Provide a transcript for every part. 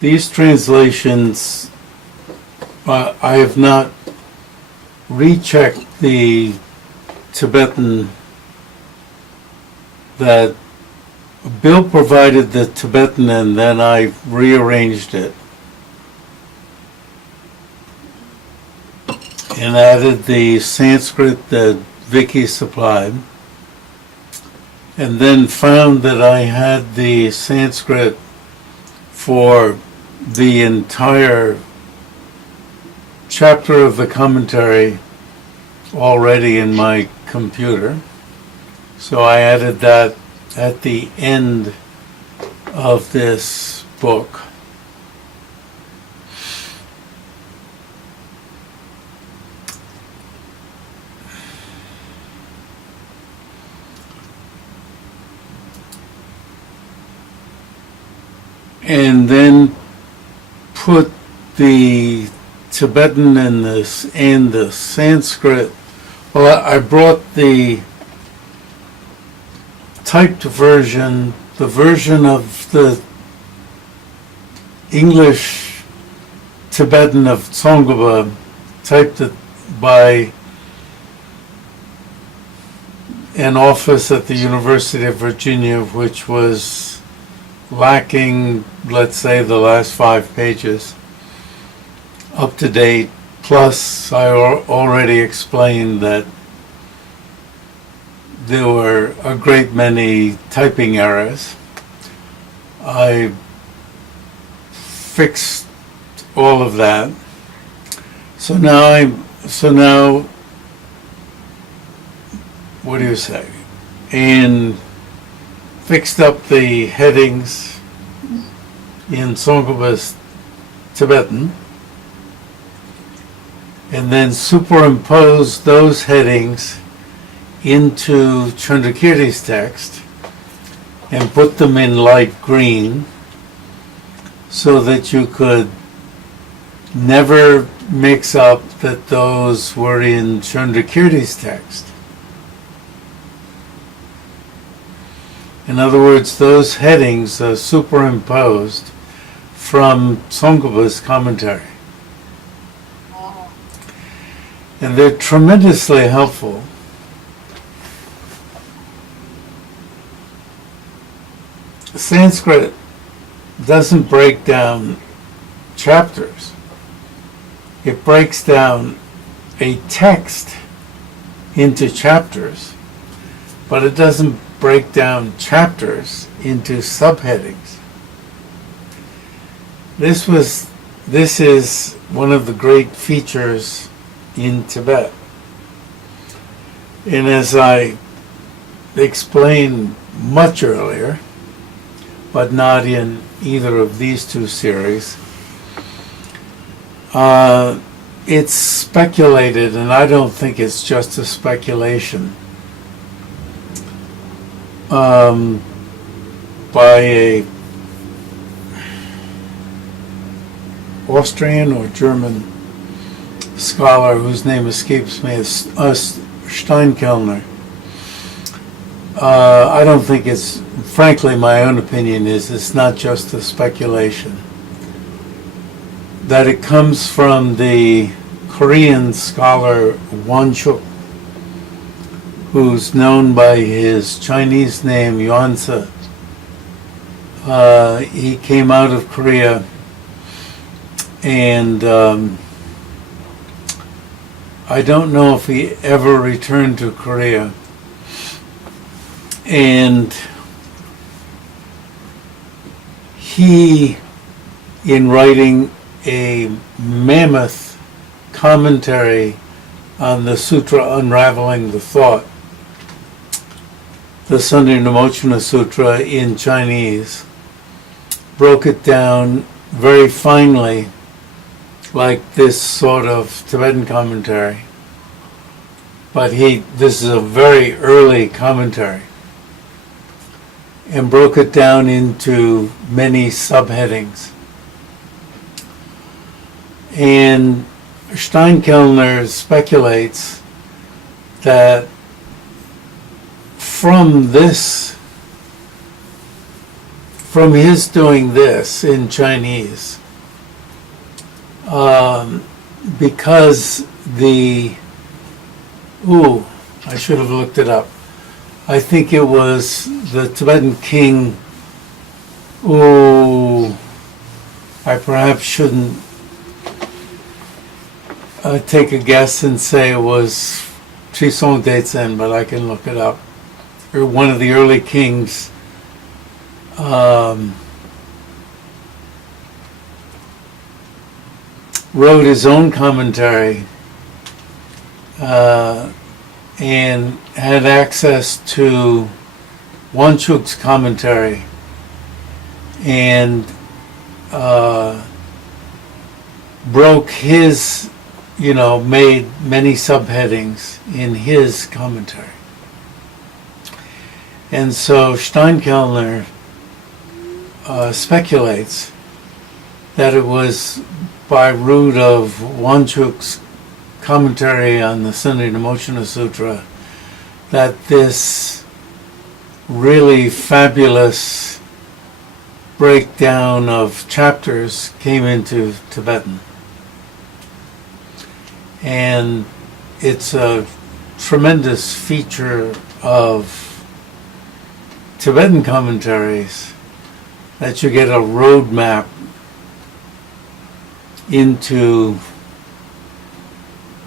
these translations, I have not rechecked the Tibetan that Bill provided the Tibetan and then I rearranged it and added the Sanskrit that Vicky supplied, and then found that I had the Sanskrit for the entire chapter of the commentary already in my computer. So I added that at the end of this book. And then put the Tibetan and the Sanskrit. Well, I brought the typed version, the version of the English Tibetan of Tsongkhapa, typed it by an office at the University of Virginia, which was lacking, let's say, the last 5 pages, up to date. Plus, I already explained that there were a great many typing errors. I fixed all of that. So now what do you say? And fixed up the headings in Tsongkhapa's Tibetan, and then superimposed those headings into Chandrakirti's text and put them in light green so that you could never mix up that those were in Chandrakirti's text. In other words, those headings are superimposed from Tsongkhapa's commentary. And they're tremendously helpful. Sanskrit doesn't break down chapters. It breaks down a text into chapters, but it doesn't break down chapters into subheadings. This is one of the great features in Tibet. And as I explained much earlier, but not in either of these 2 series, it's speculated, and I don't think it's just a speculation, by a Austrian or German scholar whose name escapes me, is Steinkellner. I don't think it's, frankly, my own opinion is it's not just a speculation. That it comes from the Korean scholar Wonchuk, who's known by his Chinese name Yuanzi. He came out of Korea and I don't know if he ever returned to Korea. And he, in writing a mammoth commentary on the Sutra Unraveling the Thought, the Sundar-Namochana Sutra in Chinese, broke it down very finely, like this sort of Tibetan commentary. But this is a very early commentary, and broke it down into many subheadings. And Steinkellner speculates that from from his doing this in Chinese, because I should have looked it up. I think it was the Tibetan king. I perhaps shouldn't take a guess and say it was Trisong Detsen, but I can look it up. Or one of the early kings wrote his own commentary and had access to Wanchuk's commentary and broke his, made many subheadings in his commentary. And so Steinkellner speculates that it was by root of Wanchuk's commentary on the Sundainamochana Sutra that this really fabulous breakdown of chapters came into Tibetan. And it's a tremendous feature of Tibetan commentaries that you get a roadmap into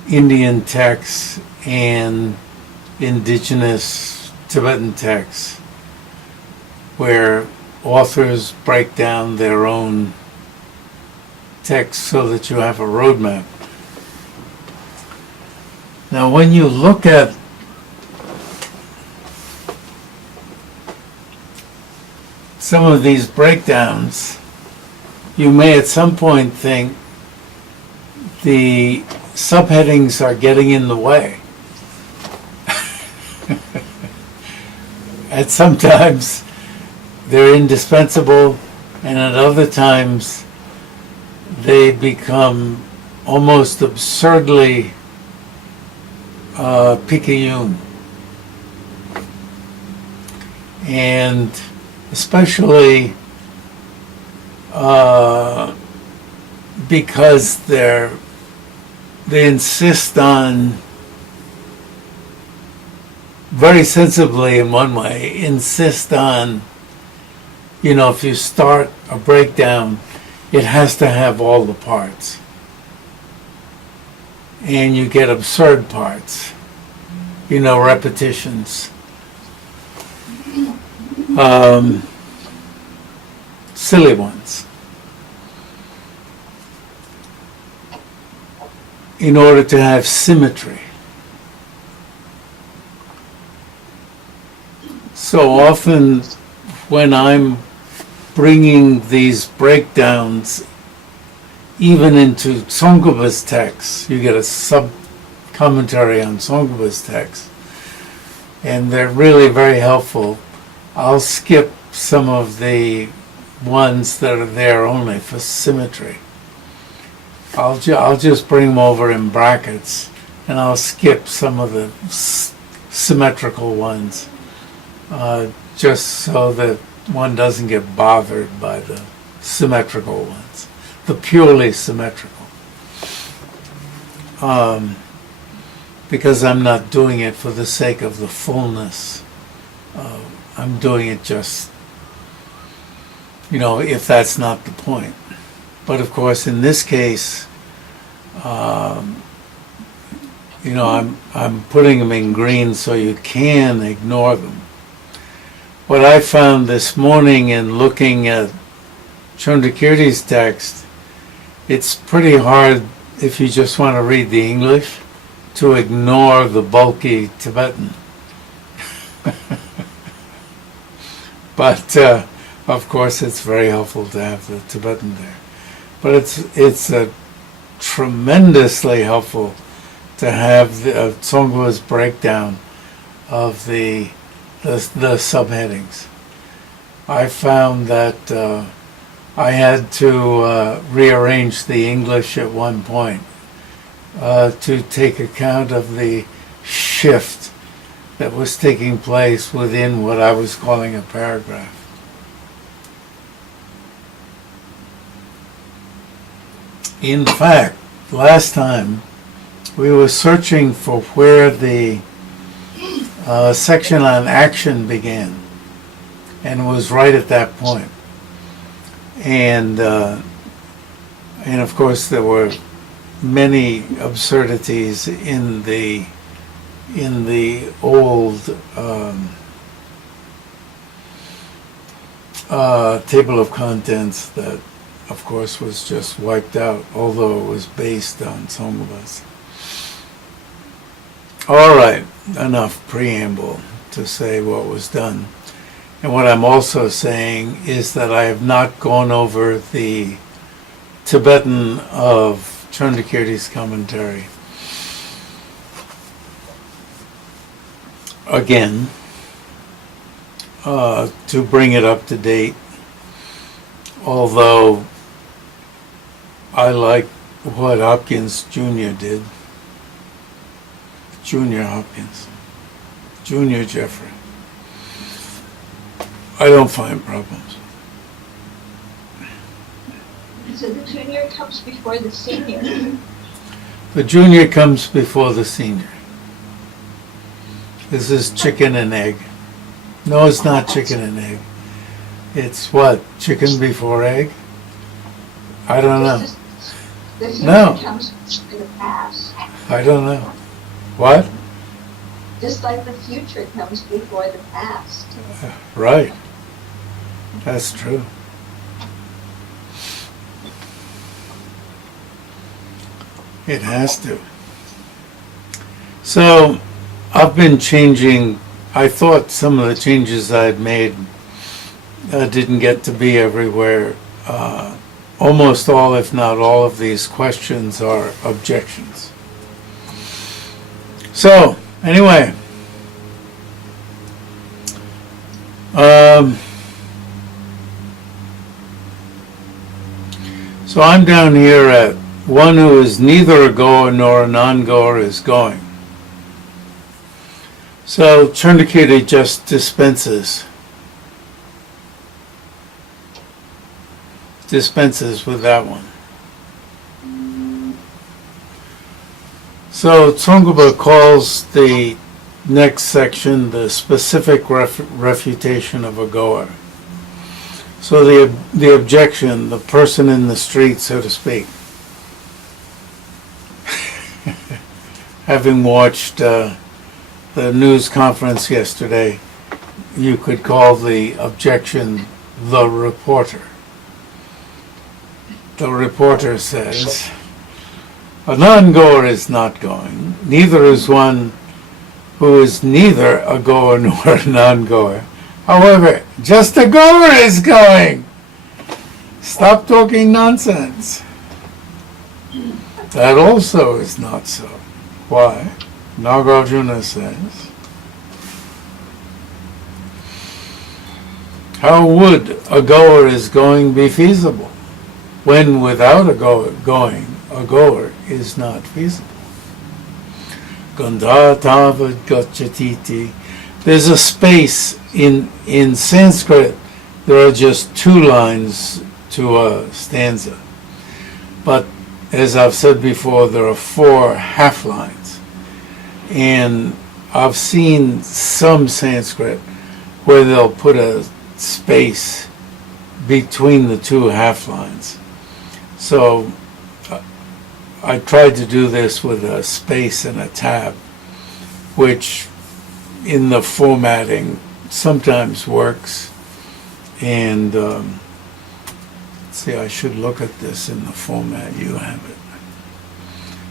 Indian texts and indigenous Tibetan texts where authors break down their own texts so that you have a roadmap. Now, when you look at some of these breakdowns, you may at some point think the subheadings are getting in the way. And sometimes they're indispensable, and at other times they become almost absurdly picayune. And especially because they insist on, very sensibly in one way, insist on, if you start a breakdown, it has to have all the parts. And you get absurd parts, repetitions. Silly ones, in order to have symmetry. So often when I'm bringing these breakdowns even into Tsongkhapa's texts, you get a sub-commentary on Tsongkhapa's text, and they're really very helpful. I'll skip some of the ones that are there only for symmetry. I'll just bring them over in brackets, and I'll skip some of the symmetrical ones, just so that one doesn't get bothered by the symmetrical ones, the purely symmetrical. Because I'm not doing it for the sake of the fullness. I'm doing it just, if that's not the point. But of course, in this case, I'm putting them in green so you can ignore them. What I found this morning in looking at Chondrakirti's text, it's pretty hard, if you just want to read the English, to ignore the bulky Tibetan. But of course, it's very helpful to have the Tibetan there. But it's tremendously helpful to have the Tsongkhapa's breakdown of the subheadings. I found that I had to rearrange the English at one point to take account of the shift that was taking place within what I was calling a paragraph. In fact, last time we were searching for where the section on action began, and it was right at that point. And of course there were many absurdities in the old table of contents that, of course, was just wiped out, although it was based on some of us. All right, enough preamble to say what was done. And what I'm also saying is that I have not gone over the Tibetan of Chandrakirti's commentary again, to bring it up to date, although I like what Hopkins Jr. did. Junior Hopkins. Junior Jeffrey. I don't find problems. So the junior comes before the senior. The junior comes before the senior. This is chicken and egg. No, it's not chicken and egg. It's what? Chicken before egg? I don't know. The future No. comes in the past. I don't know. What? Just like the future comes before the past. Right. That's true. It has to. So, I've been changing. I thought some of the changes I had made didn't get to be everywhere. Almost all, if not all, of these questions are objections. So, anyway. So I'm down here at one who is neither a goer nor a non-goer is going. So Chandrakirti just dispenses with that one. So Tsongkhapa calls the next section the specific refutation of a goer. So the objection, the person in the street, so to speak. Having watched the news conference yesterday, you could call the objection the reporter. The reporter says, a non-goer is not going, neither is one who is neither a goer nor a non-goer. However, just a goer is going. Stop talking nonsense. That also is not so. Why? Nagarjuna says, how would a goer is going be feasible when without a going, a goer is not feasible? Gandha tavad gachatiti. There's a space in Sanskrit. There are just two lines to a stanza. But as I've said before, there are 4 half lines. And I've seen some Sanskrit where they'll put a space between the 2 half lines. So I tried to do this with a space and a tab, which in the formatting sometimes works. And see, I should look at this in the format you have it.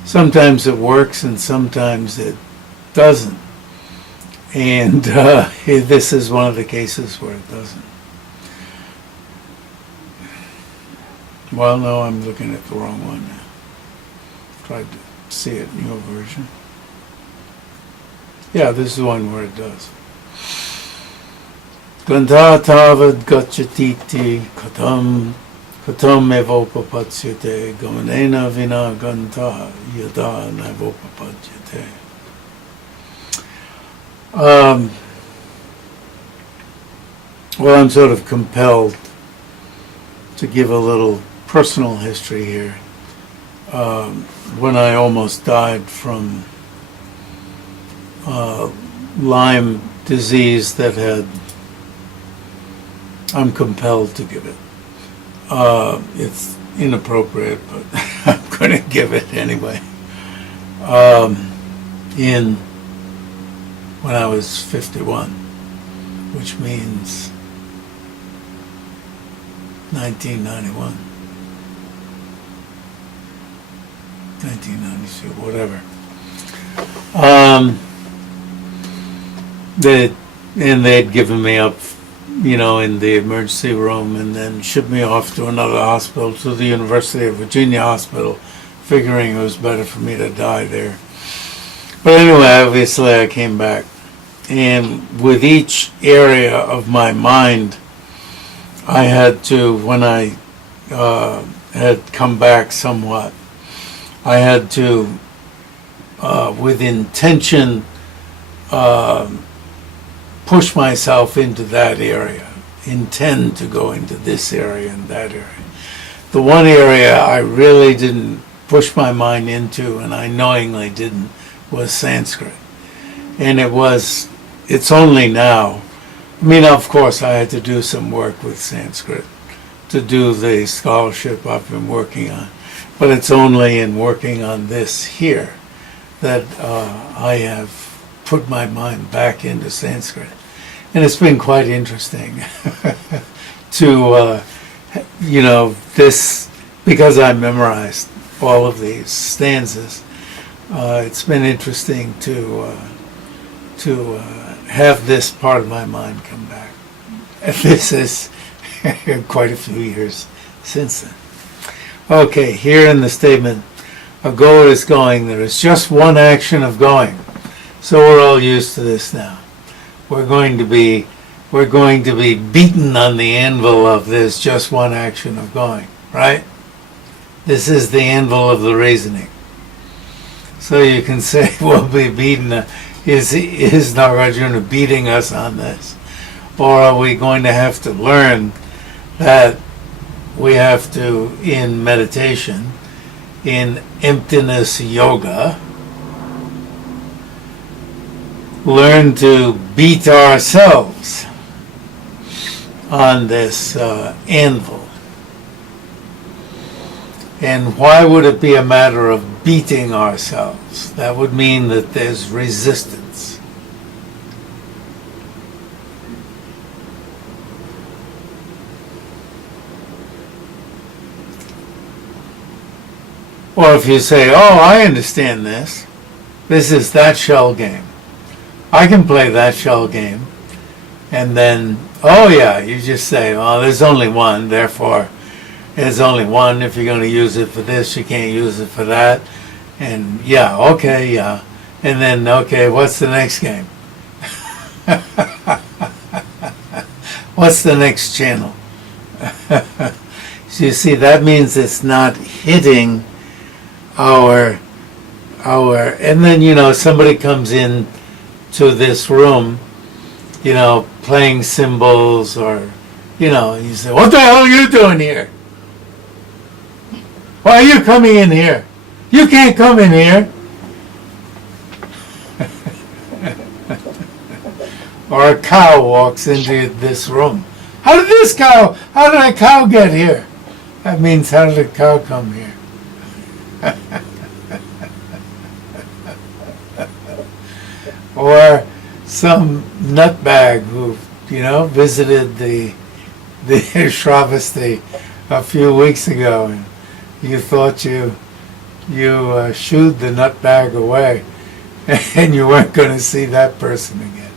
Sometimes it works and sometimes it doesn't. And this is one of the cases where it doesn't. Well, no, I'm looking at the wrong one now. Tried to see it in your version. Yeah, this is the one where it does. Gandha tavad gachatiti katam evopapadyate gamanena vina gandha yada nevopapadyate. Well, I'm sort of compelled to give a little personal history here. when I almost died from Lyme disease that had, I'm compelled to give it. It's inappropriate, but I'm going to give it anyway. When I was 51, which means 1991, 1992, whatever. They'd given me up, in the emergency room, and then shipped me off to another hospital, to the University of Virginia Hospital, figuring it was better for me to die there. But anyway, obviously I came back. And with each area of my mind, I had to, when I had come back somewhat, I had to, with intention, push myself into that area, intend to go into this area and that area. The one area I really didn't push my mind into, and I knowingly didn't, was Sanskrit. And it's only now, of course I had to do some work with Sanskrit to do the scholarship I've been working on, but it's only in working on this here that I have put my mind back into Sanskrit. And it's been quite interesting to, this, because I memorized all of these stanzas, it's been interesting to have this part of my mind come back. And this is quite a few years since then. Okay, here in the statement, a goer is going. There is just one action of going. So we're all used to this now. We're going to be beaten on the anvil of there's just one action of going, right? This is the anvil of the reasoning. So you can say we'll be beaten. Is Nagarjuna beating us on this? Or are we going to have to learn that we have to, in meditation, in emptiness yoga, learn to beat ourselves on this anvil? And why would it be a matter of beating ourselves? That would mean that there's resistance. Or if you say, oh, I understand this. This is that shell game. I can play that shell game. And then, oh yeah, you just say, oh, there's only one, therefore there's only one. If you're going to use it for this, you can't use it for that. And yeah, okay, yeah. And then, okay, what's the next game? What's the next channel? So you see, that means it's not hitting our, and then, somebody comes in to this room, playing cymbals, or, you say, what the hell are you doing here? Why are you coming in here? You can't come in here. Or a cow walks into this room. How did a cow get here? That means, how did a cow come here? Or some nutbag who, visited the Shravasti a few weeks ago, and you thought you shooed the nutbag away, and you weren't going to see that person again.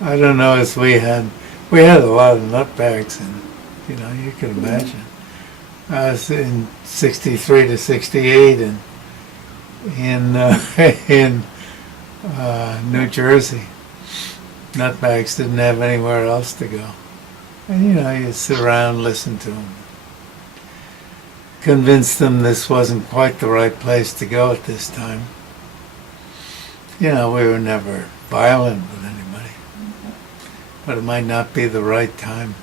I don't know if we had a lot of nutbags, and you can imagine. I was in 63 to 68 and in New Jersey. Nutbags didn't have anywhere else to go. And you sit around, listen to them. Convince them this wasn't quite the right place to go at this time. We were never violent with anybody. But it might not be the right time.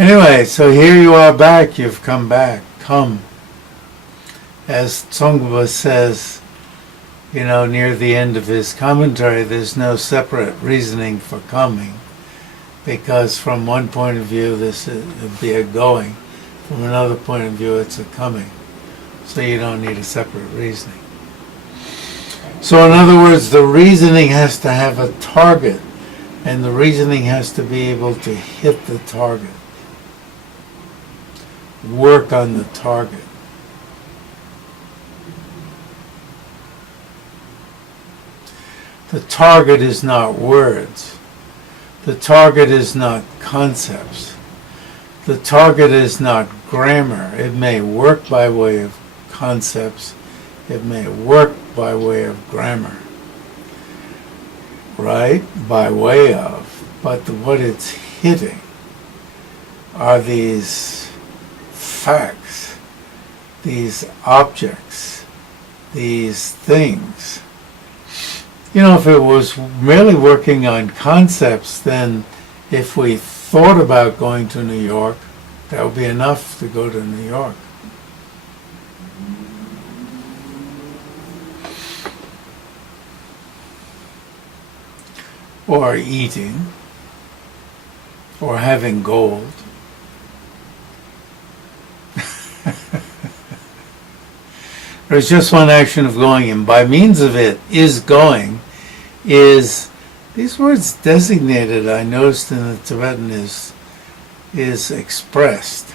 Anyway, so here you are back. You've come back. Come. As Tsongkhapa says, near the end of his commentary, there's no separate reasoning for coming, because from one point of view, this would be a going. From another point of view, it's a coming. So you don't need a separate reasoning. So in other words, the reasoning has to have a target, and the reasoning has to be able to hit the target. Work on the target. The target is not words. The target is not concepts. The target is not grammar. It may work by way of concepts. It may work by way of grammar. Right? By way of. But what it's hitting are these facts, these objects, these things. If it was merely working on concepts, then if we thought about going to New York, that would be enough to go to New York. Or eating, or having gold. There's just one action of going, and by means of it, is going, is, these words designated, I noticed in the Tibetan, is expressed.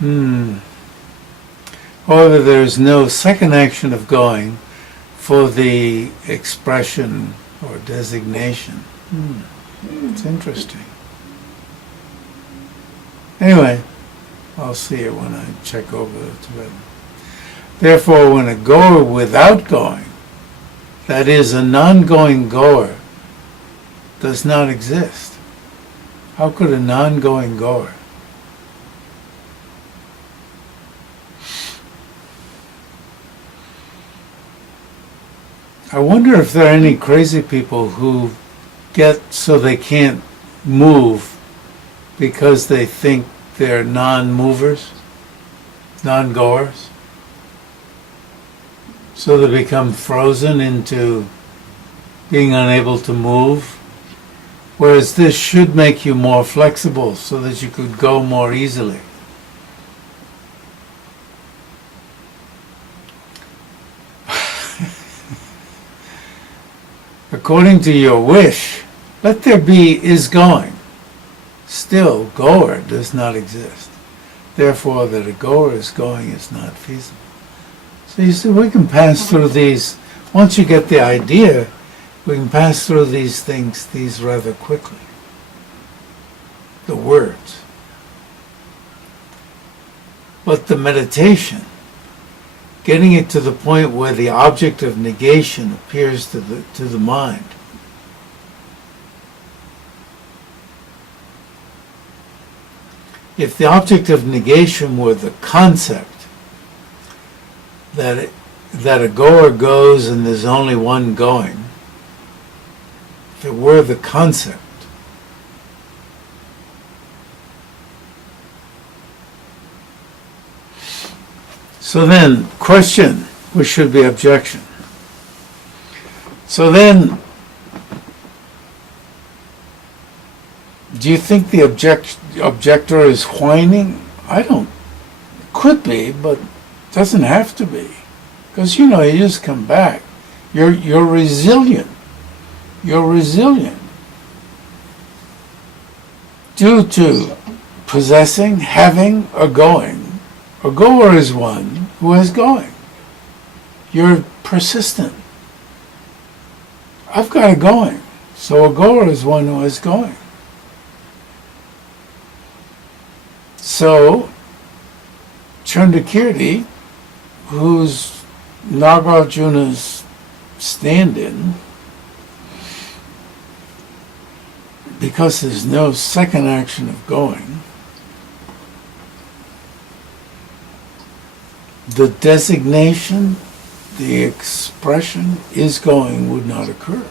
However, there's no second action of going for the expression or designation. It's interesting. Anyway, I'll see it when I check over the Tibetan. Therefore, when a goer without going, that is, a non-going goer, does not exist. How could a non-going goer? I wonder if there are any crazy people who get so they can't move because they think they're non-movers, non-goers. So they become frozen into being unable to move. Whereas this should make you more flexible so that you could go more easily. According to your wish, let there be is going. Still, goer does not exist. Therefore, that a goer is going is not feasible. So you see, we can pass through these, once you get the idea, we can pass through these things, these rather quickly. The words. But the meditation, getting it to the point where the object of negation appears to the mind, if the object of negation were the concept, that a goer goes and there's only one going, if it were the concept, so then, question, which should be objection. So then, do you think the objector is whining? I don't. Could be, but doesn't have to be. Because, you just come back. You're resilient. You're resilient. Due to possessing, having, or going. A goer is one who is going. You're persistent. I've got a going. So a goer is one who is going. So, Chandrakirti, who's Nagarjuna's stand-in, because there's no second action of going, the designation, the expression is going would not occur.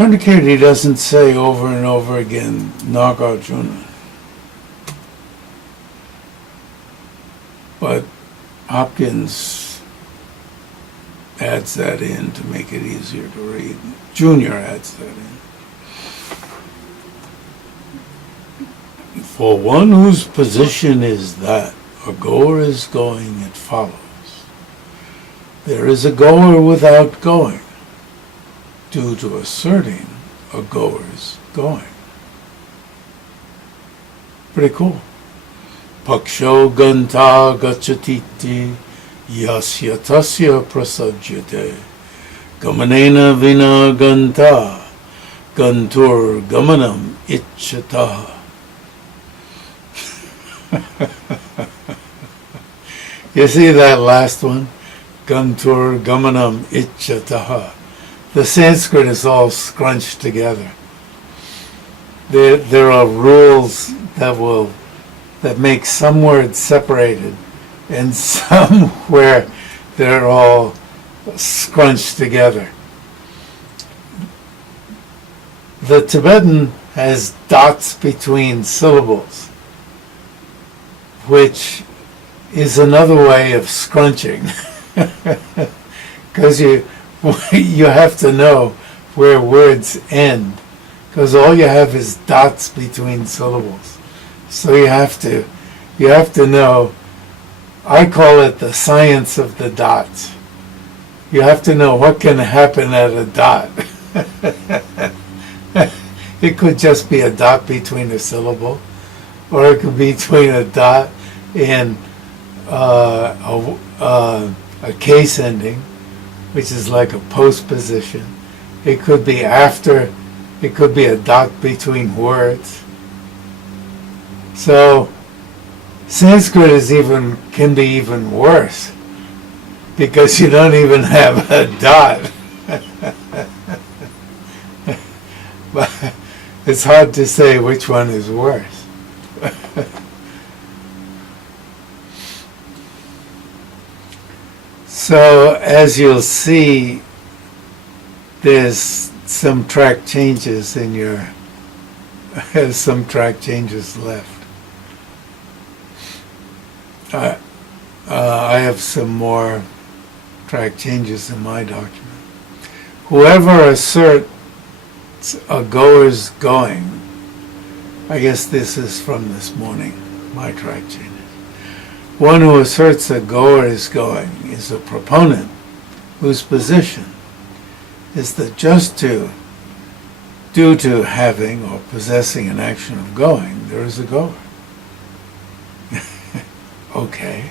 Chandrakirti doesn't say over and over again Nagarjuna, but Hopkins adds that in to make it easier to read. Junior adds that in. For one whose position is that a goer is going, it follows. There is a goer without going, due to asserting a goer's going. Pretty cool. Paksho ganta gachatiti yasya tasya prasajyate gamanena vina ganta gantur gamanam icchata. You see that last one? Gantur gamanam icchataha. The Sanskrit is all scrunched together. There are rules that make some words separated, and some where they're all scrunched together. The Tibetan has dots between syllables, which is another way of scrunching, because you have to know where words end, because all you have is dots between syllables. So you have to know. I call it the science of the dots. You have to know what can happen at a dot. It could just be a dot between a syllable, or it could be between a dot and a case ending, which is like a postposition. It could be after. It could be a dot between words. So Sanskrit can be even worse, because you don't even have a dot. But it's hard to say which one is worse. So as you'll see, there's some track changes in your, there's some track changes left. I have some more track changes in my document. Whoever asserts a goer's going, I guess this is from this morning, my track changes. One who asserts a goer is going is a proponent whose position is that just due to having or possessing an action of going, there is a goer. Okay.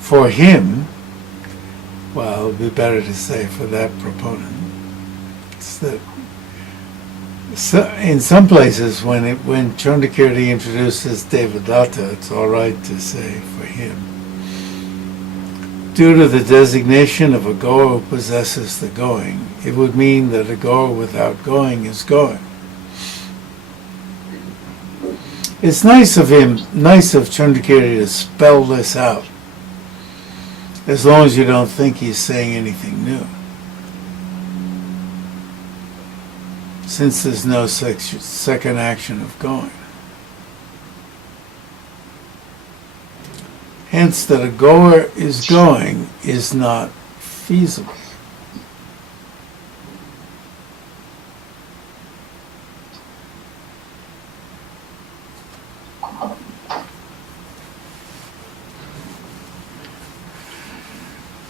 For him, well, it would be better to say for that proponent. It's that in some places, when Chandrakirti introduces Devadatta, it's all right to say for him. Due to the designation of a goer who possesses the going, it would mean that a goer without going is going. It's nice of Chandrakirti to spell this out, as long as you don't think he's saying anything new. Since there's no second action of going. Hence, that a goer is going is not feasible.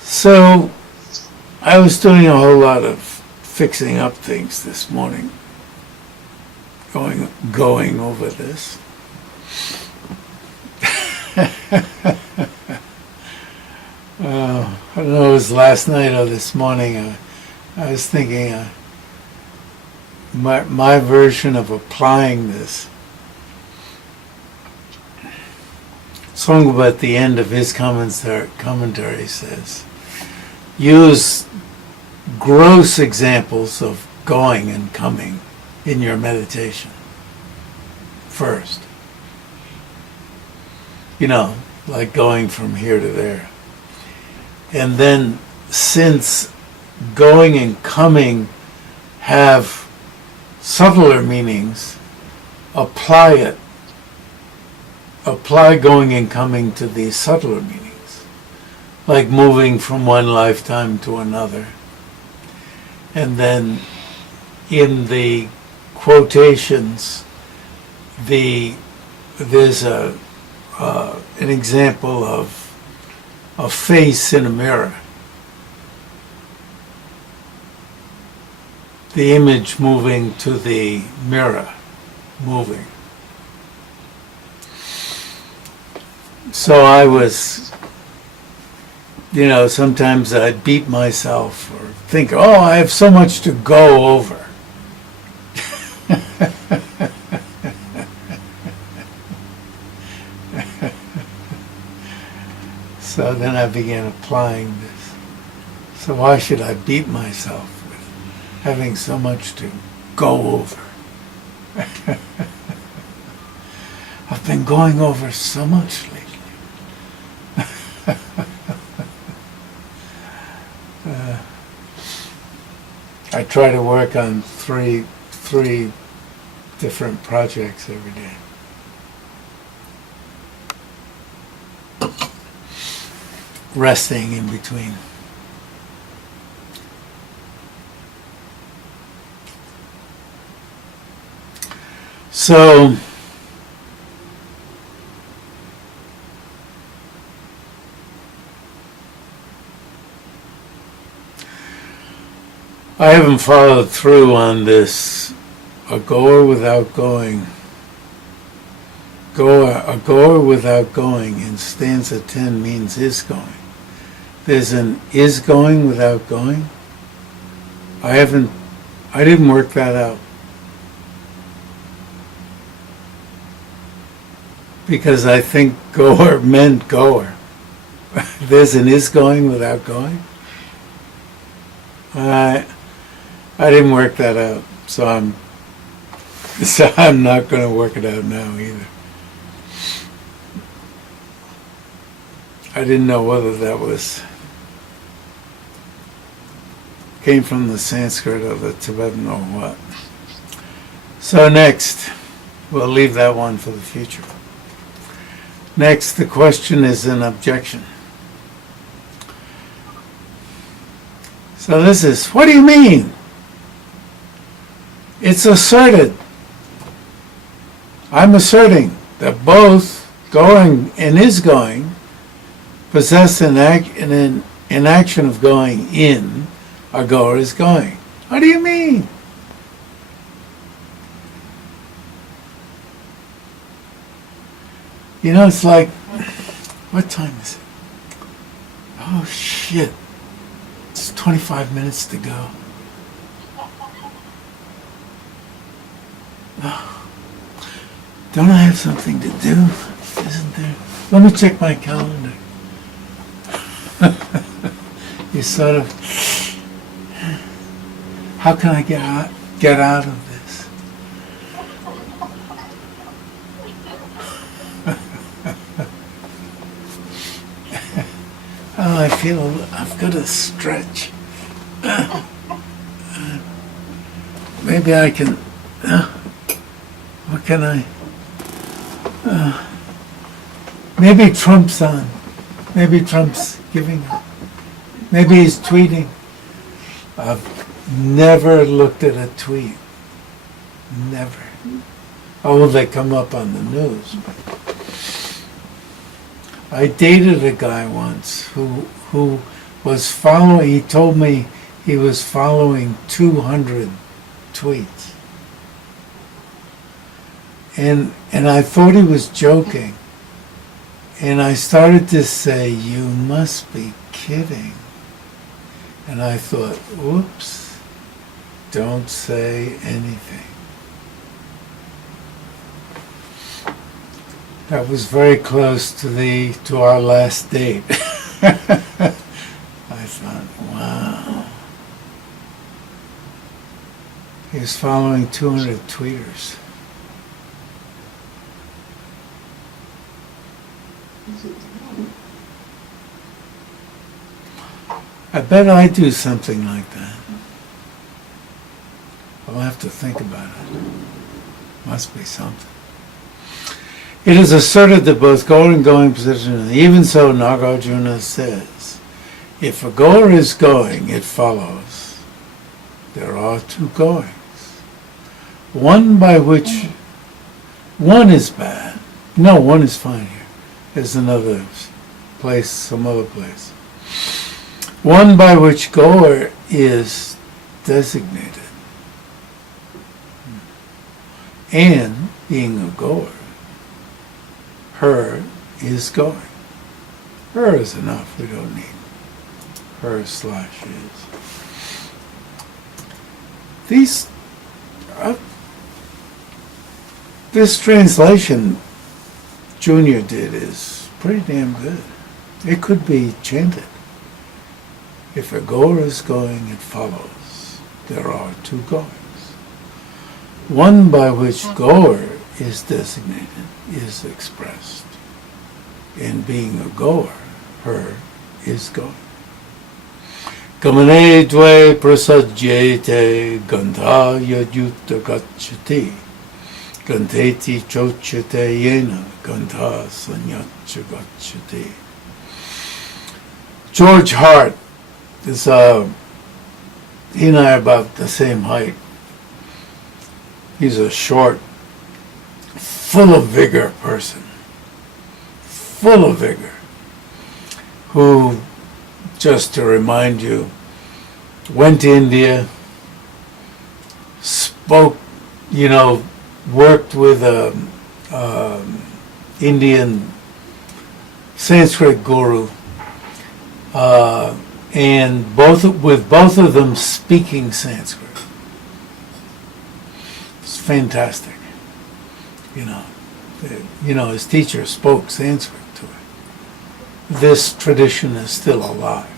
So, I was doing a whole lot of fixing up things this morning, going over this. I don't know, it was last night or this morning. I was thinking my version of applying this. Songpa at the end of his commentary says, use gross examples of going and coming in your meditation first. You know, like going from here to there. And then, since going and coming have subtler meanings, apply it. Apply going and coming to these subtler meanings, like moving from one lifetime to another. And then in the quotations, there's an example of a face in a mirror. The image moving to the mirror, moving. So I was, sometimes I'd beat myself or think, oh, I have so much to go over. So then I began applying this. So why should I beat myself with having so much to go over? I've been going over so much lately. I try to work on three different projects every day. Resting in between. So I haven't followed through on this, a goer without going. A goer without going in stanza 10 means is going. There's an is going without going. I didn't work that out. Because I think goer meant goer. There's an is going without going. I didn't work that out, so I'm not going to work it out now either. I didn't know whether that came from the Sanskrit or the Tibetan or what. So next, we'll leave that one for the future. Next, the question is an objection. So this is, what do you mean? It's asserted. I'm asserting that both going and is going possess an action of going in, a goer is going. What do you mean? It's like, what time is it? Oh shit. It's 25 minutes to go. Oh, don't I have something to do? Isn't there? Let me check my calendar. You sort of, how can I get out of this? Oh, I feel I've got to stretch. Maybe I can. What can I? Maybe Trump's on. Maybe Trump's giving up. Maybe he's tweeting. I've never looked at a tweet. Never. Oh, well, they come up on the news. I dated a guy once who was following, he told me he was following 200 tweets. And I thought he was joking. And I started to say, you must be kidding. And I thought, whoops, don't say anything. That was very close to our last date. I thought, wow. He was following 200 tweeters. I bet I do something like that. I'll have to think about it. Must be something. It is asserted that both goer and going position, and even so, Nagarjuna says, if a goer is going, it follows. There are two goings. One by which one is bad. No, one is fine here. There's another place, some other place. One by which goer is designated. And being a goer, her is going. Her is enough. We don't need her slash is. This translation Junior did is pretty damn good. It could be chanted. If a goer is going, it follows. There are two goings. One by which goer is designated is expressed. And being a goer, her is going. Gamane dve prasajyete gandha yadyutta gacchati gandheti chochate yena gandha sanyacha gacchati. George Hart is, he and I are about the same height. He's a short, full of vigor person. Full of vigor. Who, just to remind you, went to India, spoke, worked with Indian Sanskrit guru, and with both of them speaking Sanskrit. It's fantastic. His teacher spoke Sanskrit to him. This tradition is still alive.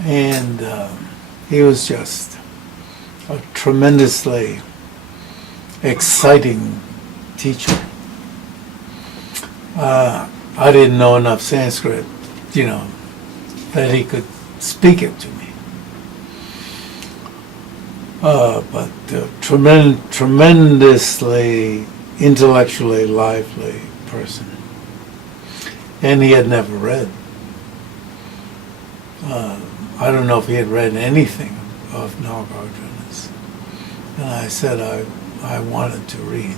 And he was just a tremendously exciting teacher. I didn't know enough Sanskrit, that he could speak it to me. But tremendously intellectually lively person. And he had never read. I don't know if he had read anything of Nāgārjuna's. And I said I wanted to read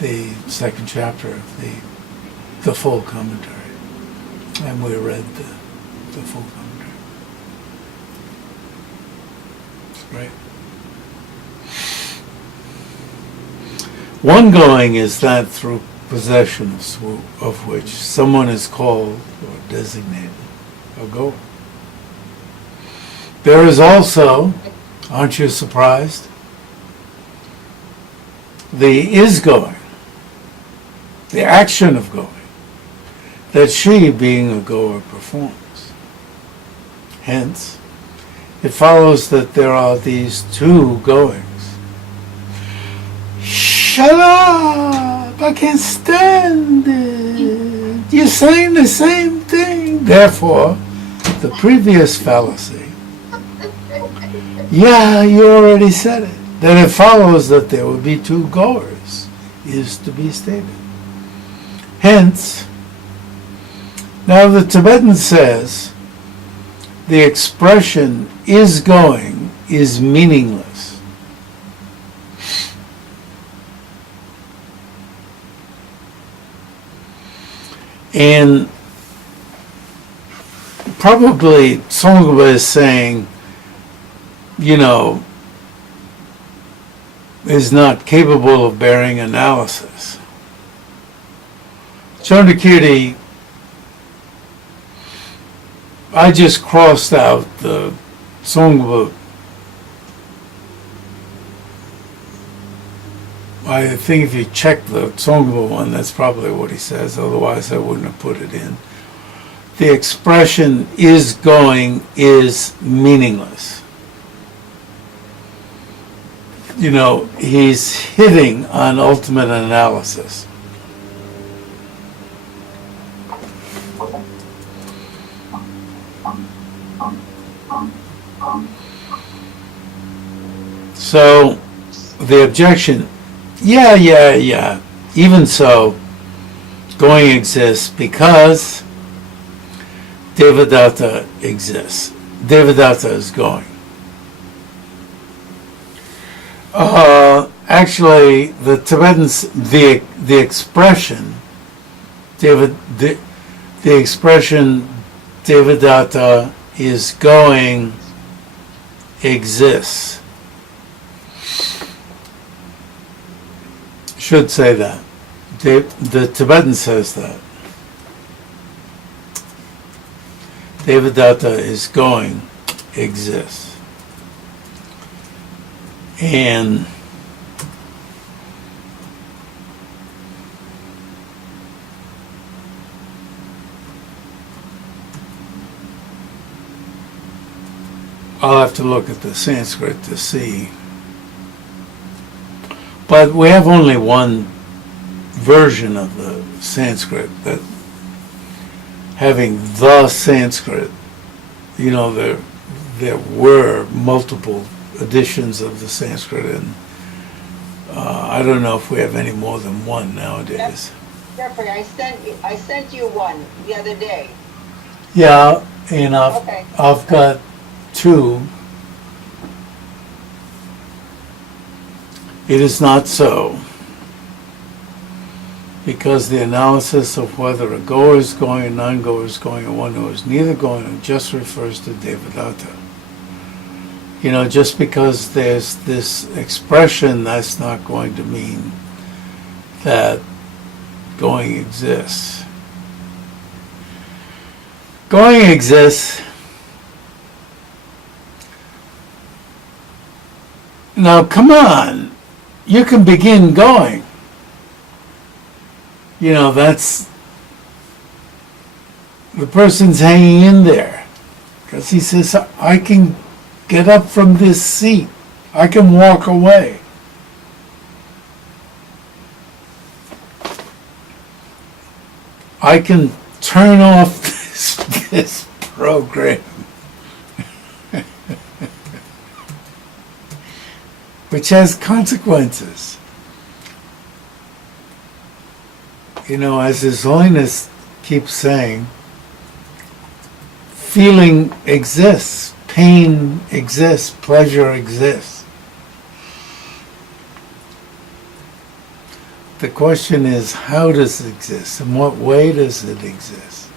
the second chapter of the full commentary. And we read the full commentary. It's great. One going is that through possession of which someone is called or designated a goer. There is also, aren't you surprised, the is going, the action of going, that she, being a goer, performs. Hence, it follows that there are these two goings. Shut up! I can't stand it! You're saying the same thing! Therefore, the previous fallacy, yeah, you already said it, that it follows that there would be two goers, is to be stated. Hence, now the Tibetan says the expression is going is meaningless. And probably Tsongkhapa is saying, is not capable of bearing analysis. Chandrakirti, I just crossed out the Tsongkhapa. I think if you check the Tsongkhapa one, that's probably what he says, otherwise I wouldn't have put it in. The expression is going is meaningless. He's hitting on ultimate analysis. So the objection, yeah. Even so, going exists because Devadatta exists. Devadatta is going. Actually, the Tibetans, the expression, the expression Devadatta is going exists. Should say that. The Tibetan says that. Devadatta is going exists. And I'll have to look at the Sanskrit to see. But we have only one version of the Sanskrit, that having the Sanskrit, there were multiple editions of the Sanskrit, and I don't know if we have any more than one nowadays. Jeffrey, I sent you one the other day. Yeah, and I've got two. It is not so, because the analysis of whether a goer is going, a non-goer is going, or one who is neither going just refers to Devadatta. Just because there's this expression, that's not going to mean that going exists. Going exists. Now, come on. You can begin going. That's the person's hanging in there, because he says, I can get up from this seat. I can walk away. I can turn off this program. Which has consequences. As His Holiness keeps saying, feeling exists, pain exists, pleasure exists. The question is, how does it exist? In what way does it exist?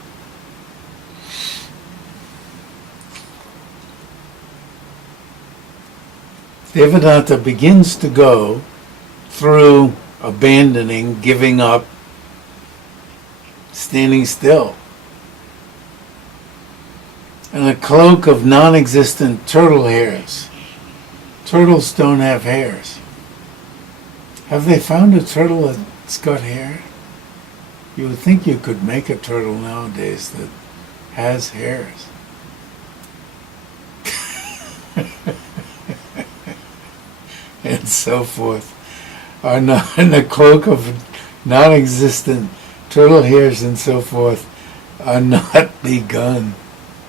Devadatta begins to go through abandoning, giving up, standing still. And a cloak of non-existent turtle hairs. Turtles don't have hairs. Have they found a turtle that's got hair? You would think you could make a turtle nowadays that has hairs. And so forth, are not in a cloak of non-existent turtle hairs and so forth, are not begun.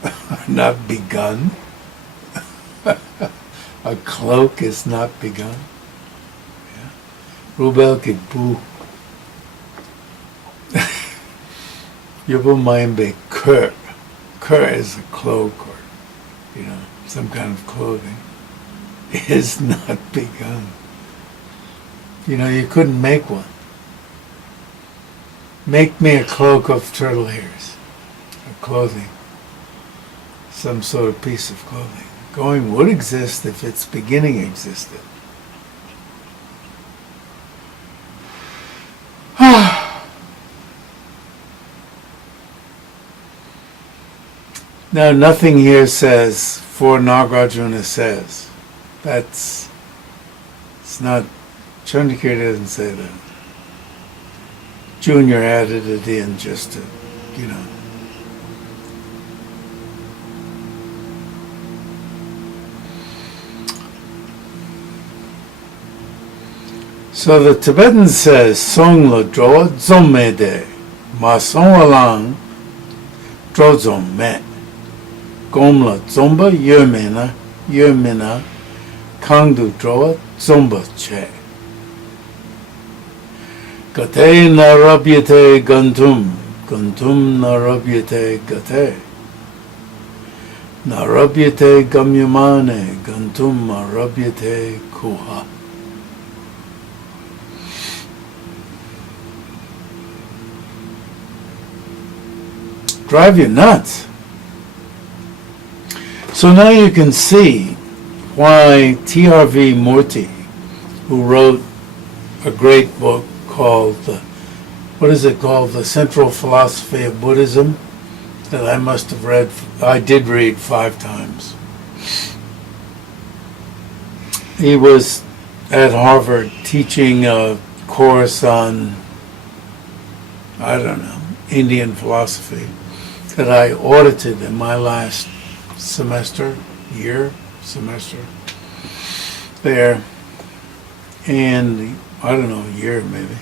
Are not begun. A cloak is not begun. Rubel Kikpu. Yobo Maimbe Kur. Kur is a cloak or, some kind of clothing. Is not begun. You couldn't make one. Make me a cloak of turtle hairs, or clothing, some sort of piece of clothing. Going would exist if its beginning existed. Now, nothing here says, for Nāgārjuna says. It's not, Chandrakirti doesn't say that. Junior added it in just to, So the Tibetan says, Song la droa zome de, ma song alang dro zome, gom la zomba yomena, Kangdu Droa Zomba Che. Gate Narabyate Gantum, Gantum Narabyate Gate. Narabyate Gamyamane, Gantum Narabyate Kuha. Drive you nuts. So now you can see why T.R.V. Murti, who wrote a great book called, what is it called? The Central Philosophy of Buddhism, that I must have read, I did read 5 times. He was at Harvard teaching a course on, I don't know, Indian philosophy that I audited in my last semester there, and I don't know, a year maybe.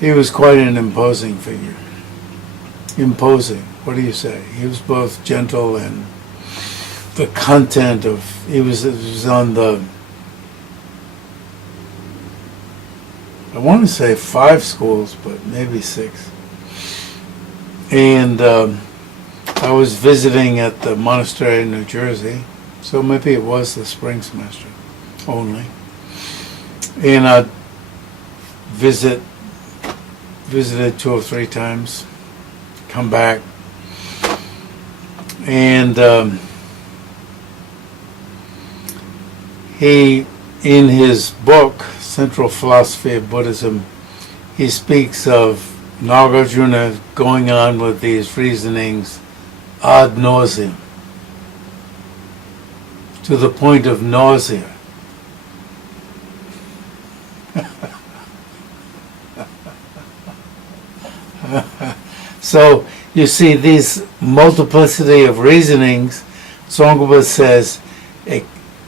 He was quite an imposing figure. Imposing, what do you say? He was both gentle and the content of, it was on the, I want to say 5 schools, but maybe 6. And I was visiting at the monastery in New Jersey, so maybe it was the spring semester only. And I visited 2 or 3 times, come back, and he, in his book, Central Philosophy of Buddhism, he speaks of Nagarjuna going on with these reasonings ad nauseam, to the point of nausea. So you see, these multiplicity of reasonings, Tsongkhapa says,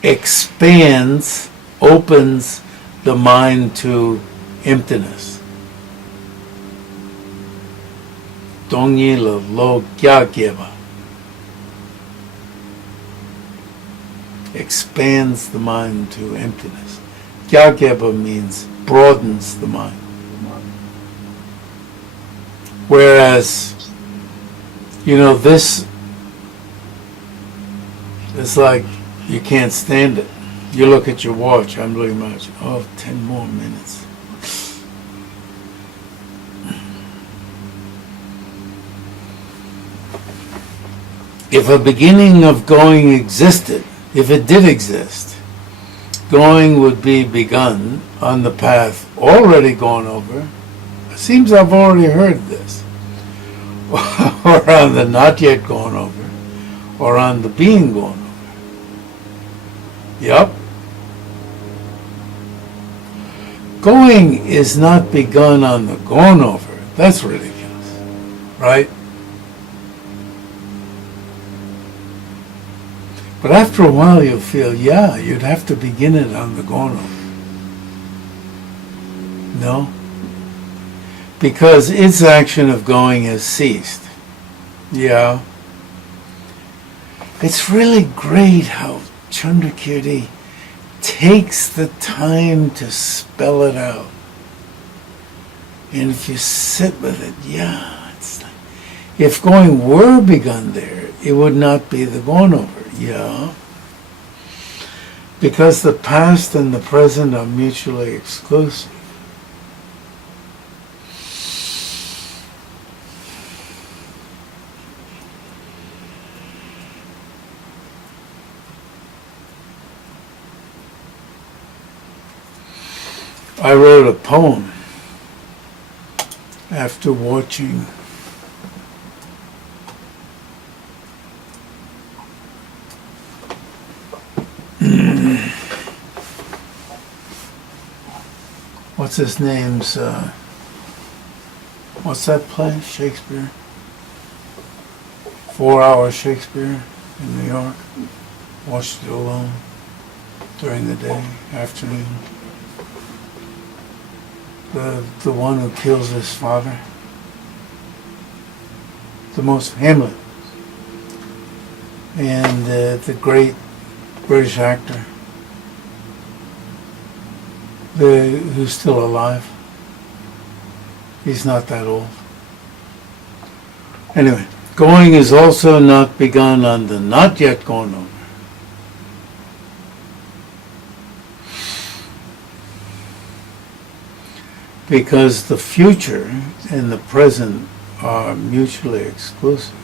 expands, opens the mind to emptiness. Dongyi lo gyageba. Expands the mind to emptiness. Gyageba means broadens the mind. Whereas, you know, this is like you can't stand it. You look at your watch, I'm looking at it, 10 more minutes. If a beginning of going existed, if it did exist, going would be begun on the path already gone over. It seems I've already heard this. Or on the not yet gone over, or on the being gone over. Yup. Going is not begun on the gone over. That's ridiculous, right? But after a while you'll feel, yeah, you'd have to begin it on the gone over. No? Because its action of going has ceased. Yeah. It's really great how Chandrakirti takes the time to spell it out. And if you sit with it, yeah, it's like, if going were begun there, it would not be the gone over. Yeah. Because the past and the present are mutually exclusive. I wrote a poem after watching what's his name's what's that play? Shakespeare? 4-hour Shakespeare in New York. Watched it alone during the day, afternoon. The one who kills his father. The most Hamlet. And the great British actor, who's still alive. He's not that old. Anyway, going is also not begun on the not yet gone over. Because the future and the present are mutually exclusive.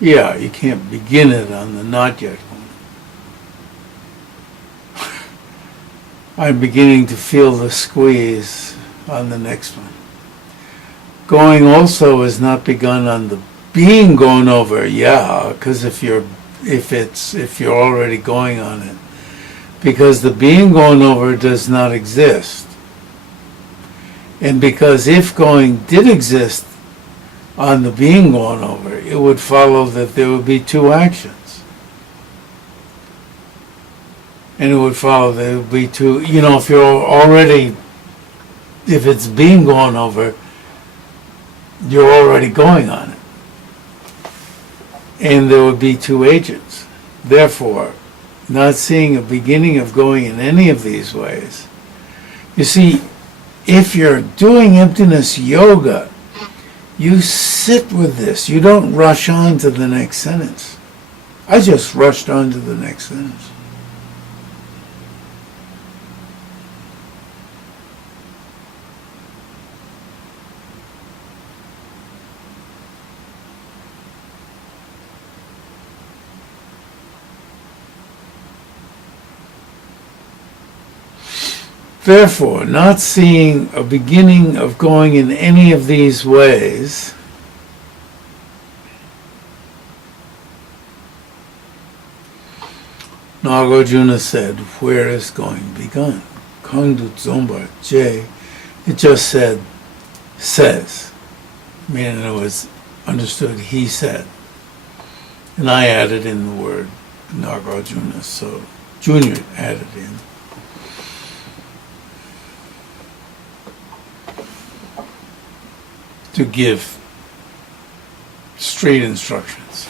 Yeah, you can't begin it on the not yet one. I'm beginning to feel the squeeze on the next one. Going also is not begun on the being gone over. Yeah, because if you're already going on it, because the being gone over does not exist, and because if going did exist on the being gone over, it would follow that there would be two actions. And it would follow there would be two, if it's being gone over, you're already going on it. And there would be two agents. Therefore, not seeing a beginning of going in any of these ways. You see, if you're doing emptiness yoga, you sit with this. You don't rush on to the next sentence. I just rushed on to the next sentence. Therefore, not seeing a beginning of going in any of these ways, Nagarjuna said, where is going begun? Kangdu Zomba J. It just said, says. Meaning it was understood, he said. And I added in the word Nagarjuna, so Junior added in. To give straight instructions.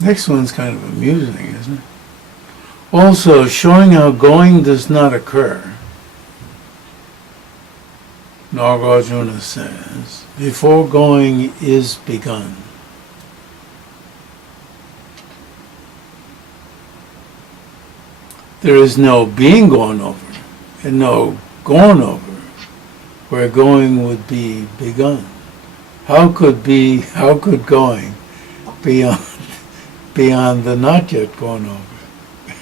Next one's kind of amusing, isn't it? Also, showing how going does not occur. Nāgārjuna says, before going is begun. There is no being gone over and no gone over where going would be begun. How could going beyond the not yet gone over?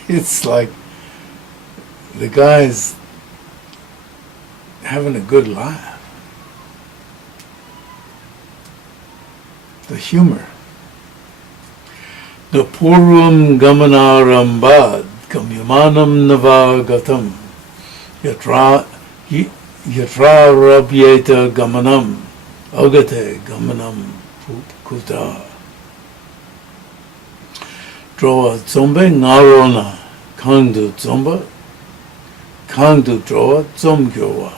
It's like the guy's having a good laugh. The humor. The purvam gamanarambad gamyamanam navagatam yatra rabyeta gamanam agate gamanam kuta droa zombe narona kangdu zomba kangdu droa zomgyowa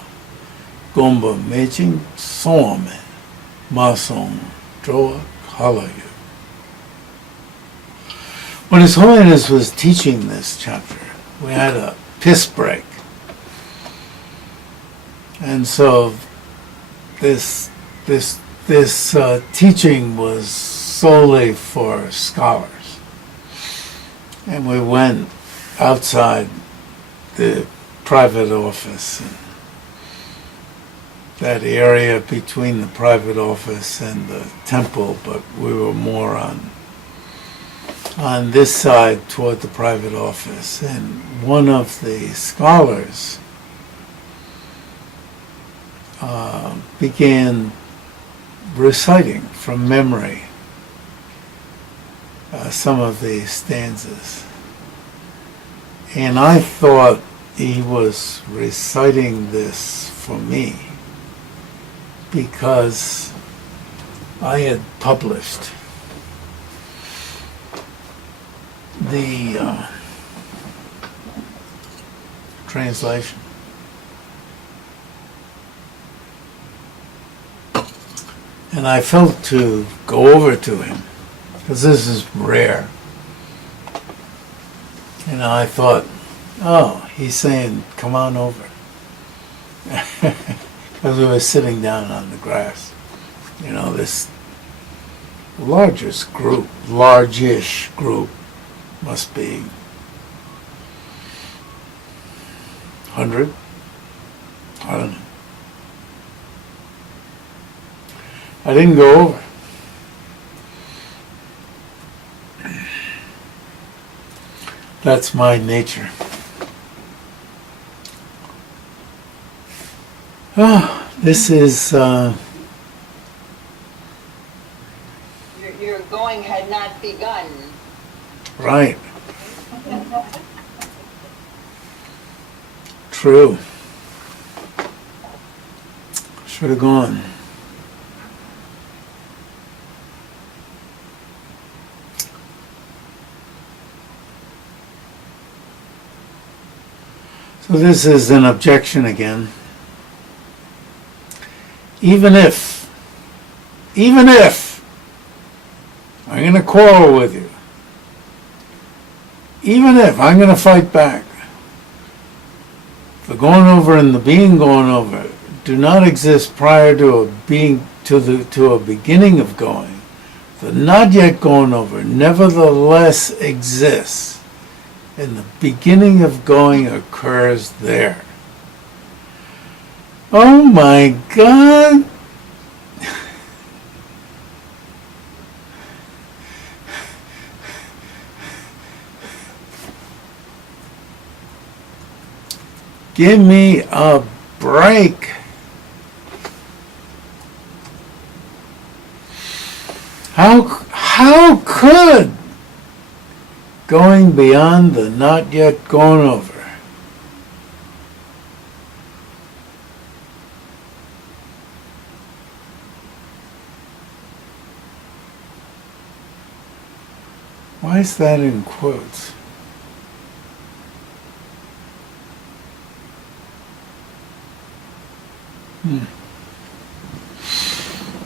Gomba Meching Soame Masong Droa Halayu. When His Holiness was teaching this chapter, we had a piss break. And so this teaching was solely for scholars. And we went outside the private office, and that area between the private office and the temple, but we were more on this side toward the private office. And one of the scholars began reciting from memory some of these stanzas. And I thought he was reciting this for me, because I had published the translation. And I felt to go over to him, because this is rare. You know, I thought, oh, he's saying, come on over. Because we were sitting down on the grass. You know, this largish group, must be 100? I don't know. I didn't go over. That's my nature. Oh, this is... Your going had not begun. right. True. Should have gone. So this is an objection again. Even if, I'm going to quarrel with you, even if I'm going to fight back, the going over and the being going over do not exist prior to a beginning of going. The not yet going over nevertheless exists. And the beginning of going occurs there. Oh my God! Give me a break. How could going beyond the not yet gone over why is that in quotes?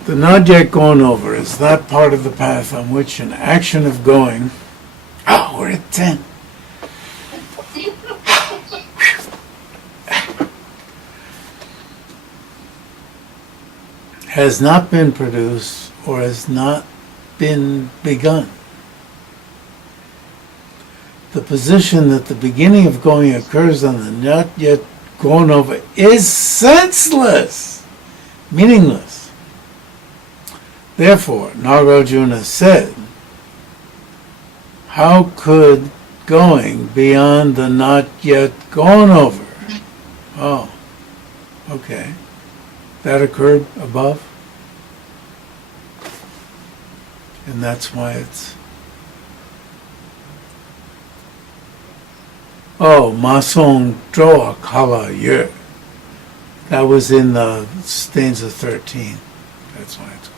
The not yet gone over is that part of the path on which an action of going... Oh, we're at 10. Has not been produced or has not been begun. The position that the beginning of going occurs on the not yet gone over is senseless, meaningless. Therefore, Nāgārjuna said, how could going beyond the not yet gone over? Oh, okay. That occurred above? And that's why it's... Oh, Masong Droa Kala Yer. That was in the stanza 13. That's why it's called.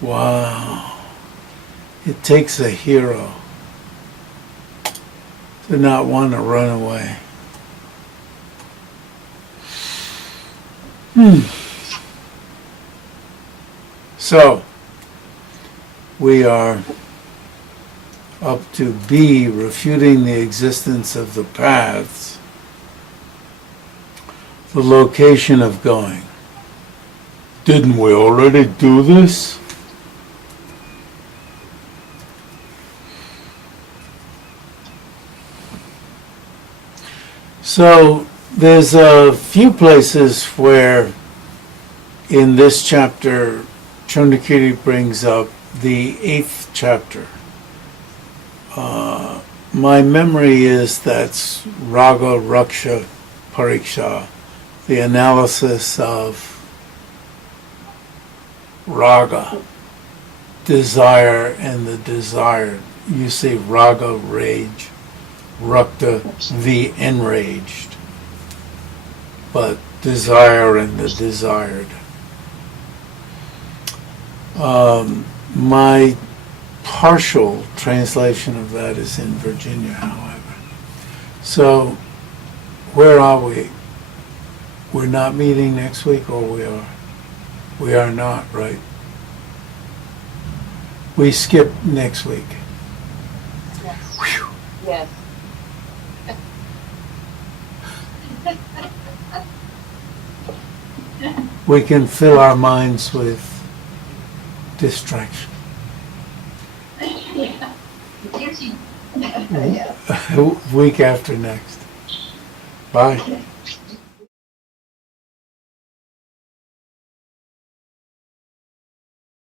Wow. It takes a hero to not want to run away. So, we are up to B, refuting the existence of the paths, the location of going. Didn't we already do this? So there's a few places where in this chapter Chandrakirti brings up the 8th chapter. My memory is that's Raga, Raksha, Pariksha, the analysis of Raga, desire and the desired. You see Raga, rage, Rakta, the enraged. but desire and the desired. My partial translation of that is in Virginia, however. So, where are we? We're not meeting next week, or we are? We are not, right? We skip next week. Yes. Whew. Yes. We can fill our minds with distraction. Yeah. Yeah. Week after next. Bye.